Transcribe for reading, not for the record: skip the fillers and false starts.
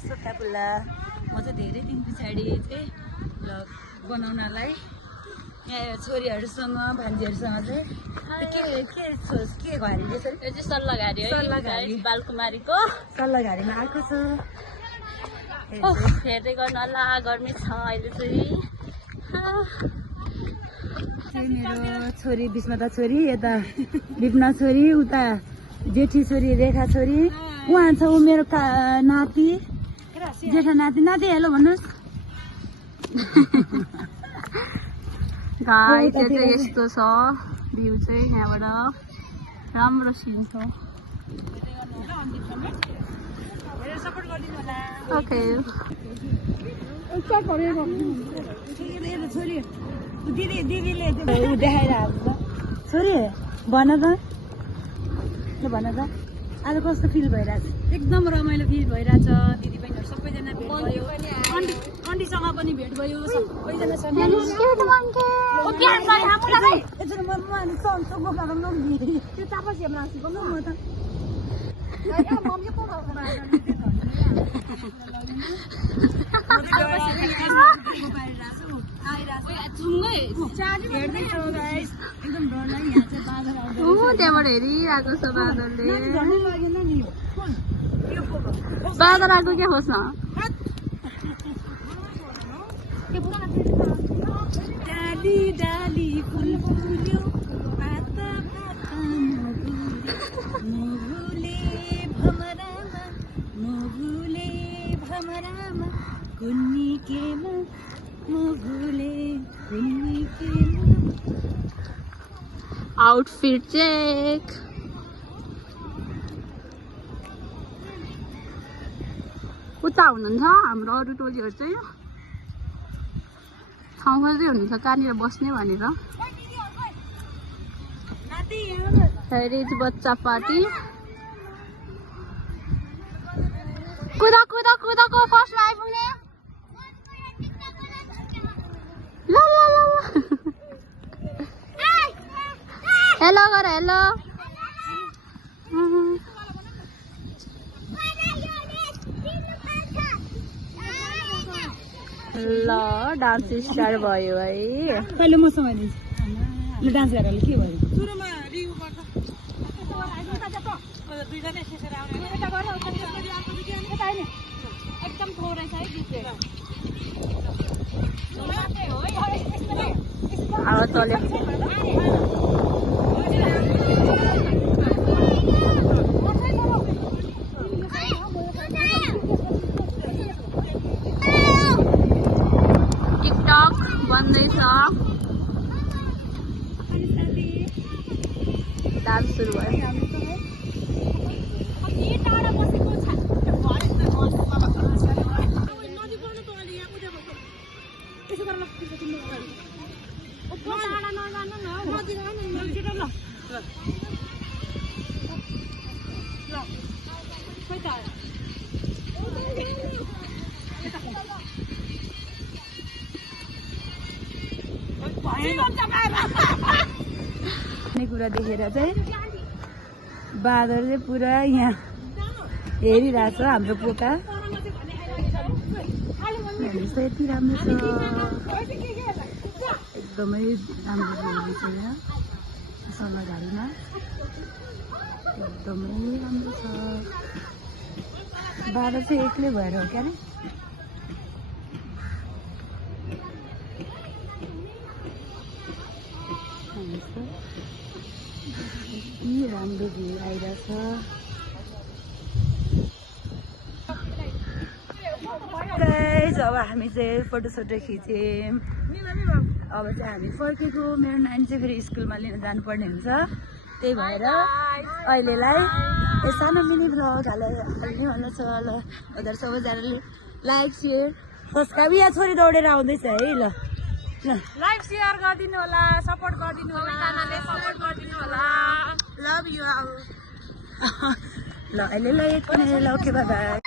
सोत्तापुल्ला म चाहिँ धेरै दिन पछाडि चाहिँ भ्लग बनाउनलाई यहाँ छोरीहरूसँग भान्जीहरूसँग चाहिँ के घारी यो चाहिँ सल्लाघारी है बालकुमारीको सल्लाघारीमा आएको छ हेर्दै गर्नु होला गर्मी छ अहिले चाहिँ मेरो छोरी बिस्मता छोरी यता विपना छोरी उता जेठी छोरी रेखा छोरी उहाँ छ ऊ मेरो नाति जेठा नाति नाति हेलो भन्नुहोस् गाई चाहिँ यस्तो छ भ्यू चाहिँ यहाँबाट राम्रो सिन छ ओके दिदीले देखाइरहेको छोरी भन त आज कस्तो फिल भइरहेछ एकदम रमाइलो फिल भइरहेछ दिदी बहिनीहरू सबैजना भेट भयो आन्टीसँग पनि भेट भयो सबैजना त्यहाँबाट हेरिरहेको छ बादलले बादल आएको क्या खोज्न आउटफिट चेक उता हुनुहुन्छ हाम्रो अरू टोलीहरू चाहिँ ठाउँ खोज्दै हुनुहुन्छ कहाँनिर बस्ने भनेर हेरिज बच्चा पार्टी कुदाको फर्स्टमा आइपुग्ने ल हेलो गर हेलो ल डान्स स्टार्ट भयो है कहिले मसँग ल डान्स गरेर के भयो सुरुमा रिभ्यु गर्छ एकदम थोरै छ है हावा चल्यो टिकटक बन्दैछ डान्स सुरु भयो कुरा देखेर चाहिँ बादल चाहिँ पुरा यहाँ हेरिरहेछ हाम्रो पोका यति राम्रो छ एकदमै राम्रो छ यहाँ सल्लाघारीमा एकदमै राम्रो छ बादल चाहिँ एक्लै भएर हो क्या राम्रो भ्यू आइरहेछ अब हामी चाहिँ फोटोसोटो खिच्यौँ अब चाहिँ हामी फर्केको मेरो नानी चाहिँ फेरि स्कुलमा लिन जानुपर्ने हुन्छ त्यही भएर अहिलेलाई यो सानो मिनी भ्लग हाल्ने भन्नु छ ल उनीहरू सबैजनाले लाइक सेयर सब्सक्राइब यहाँ छोरी दौडेर आउँदैछ है ल लाइक सेयर गरिदिनु होला सपोर्ट गरिदिनु होला लभ यु ल अहिले ल एक पनि ल ओके बाई बाई